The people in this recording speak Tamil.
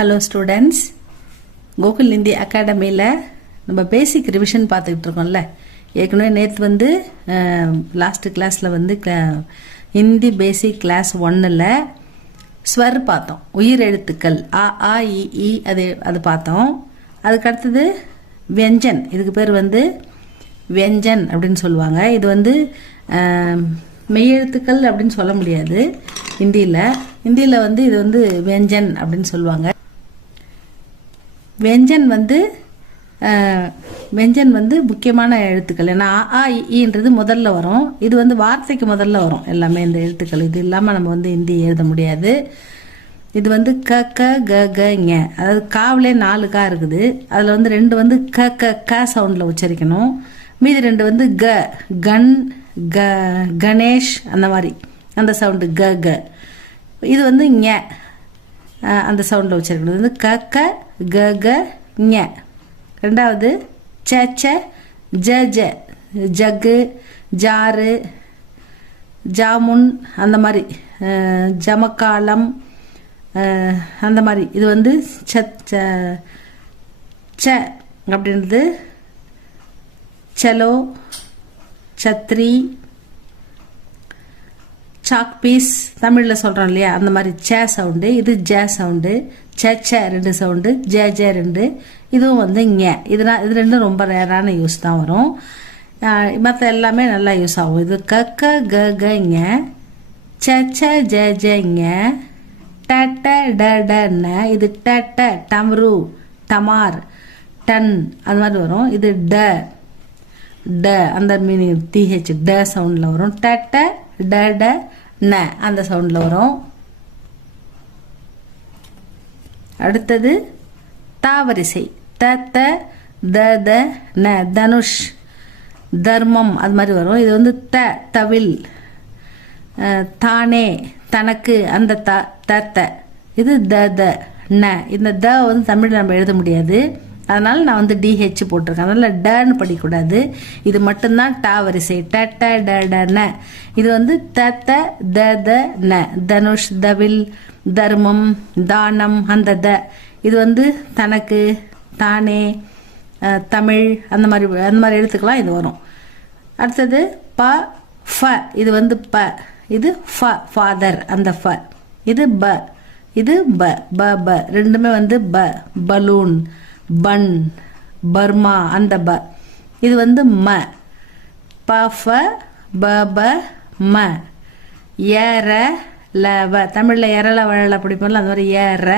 ஹலோ ஸ்டூடெண்ட்ஸ், கோகுல் இந்தி அகாடமியில் நம்ம பேசிக் ரிவிஷன் பார்த்துக்கிட்டு இருக்கோம்ல. ஏற்கனவே நேற்று லாஸ்ட்டு கிளாஸில் ஹிந்தி பேசிக் கிளாஸ் 1ல் ஸ்வர் பார்த்தோம். உயிர் எழுத்துக்கள் அ ஆ இ ஈ அது பார்த்தோம். அதுக்கு அடுத்தது வியஞ்சன். இதுக்கு பேர் வியஞ்சன் அப்படின்னு சொல்லுவாங்க. இது மெய்யெழுத்துக்கள் அப்படின்னு சொல்ல முடியாது ஹிந்தியில். இது வியஞ்சன் அப்படின்னு சொல்லுவாங்க. வெஞ்சன் முக்கியமான எழுத்துக்கள். ஏன்னா ஆ ஈன்றது முதல்ல வரும். இது வார்த்தைக்கு முதல்ல வரும் எல்லாமே இந்த எழுத்துக்கள். இது இல்லாமல் நம்ம ஹிந்தி எழுத முடியாது. இது க க க க ஞ. அதாவது காவிலே 4 கா இருக்குது. அதில் 2 க க க சவுண்டில் உச்சரிக்கணும். மீதி 2 க கண் க கணேஷ் அந்த மாதிரி அந்த சவுண்டு க க. இது ஞ அந்த சவுண்டில் உச்சரிக்கணும். இது க க க க ஞ. ரெண்டாவது ச ச ஜ ஜ ஜக்கு ஜாரு ஜாமுன் அந்த மாதிரி ஜமக்காலம் அந்த மாதிரி. இது ச அப்படின்றது சலோ சத்ரி சாக் பீஸ் தமிழில் சொல்கிறோம் இல்லையா, அந்த மாதிரி ச சவுண்டு. இது ஜ சவுண்டு. ச 2 சவுண்டு, ஜ 2. இதுவும் ஞ. இது 2 ரொம்ப ரேரான யூஸ் தான் வரும். மற்ற எல்லாமே நல்லா யூஸ் ஆகும். இது க க க க ஞ, ச ஜ ஜ ஞ, ட ட ட ட ந. இது ட ட டம்ரு டமார் டன் அது மாதிரி வரும். இது ட ட அந்த மீனிங் டிஹெச் ட சவுண்டில் வரும். ட ட ட ட ந அந்த சவுண்டில் வரும். அடுத்தது தாவரிசை. த த த த ந தனுஷ் தர்மம் அது மாதிரி வரும். இது த தவில் தானே தனக்கு அந்த த. இது த த ந. இந்த த தமிழில் நம்ம எழுத முடியாது. அதனால நான் டிஹெச் போட்டிருக்கேன். அதனால டன்னு படிக்கக்கூடாது. இது மட்டும்தான் டா வரிசை. ட ட ட ட ந. இது த த த த ந. தனுஷ் தவில் தர்மம் தானம் அந்த த. இது தனக்கு தானே தமிழ் அந்த மாதிரி எழுத்துக்கலாம் இது வரும். அடுத்தது ப ஃப. இது ப. இது ஃப ஃபாதர் அந்த ஃப. இது ப. இது ப ப ப. ரெண்டுமே ப. பலூன் பன் பர்மா அந்த ப. இது ம. ப ஃப ப ப ம. ஏற ல வ. தமிழில் எரல வழல பிடிப்போம்ல அந்த மாதிரி ஏற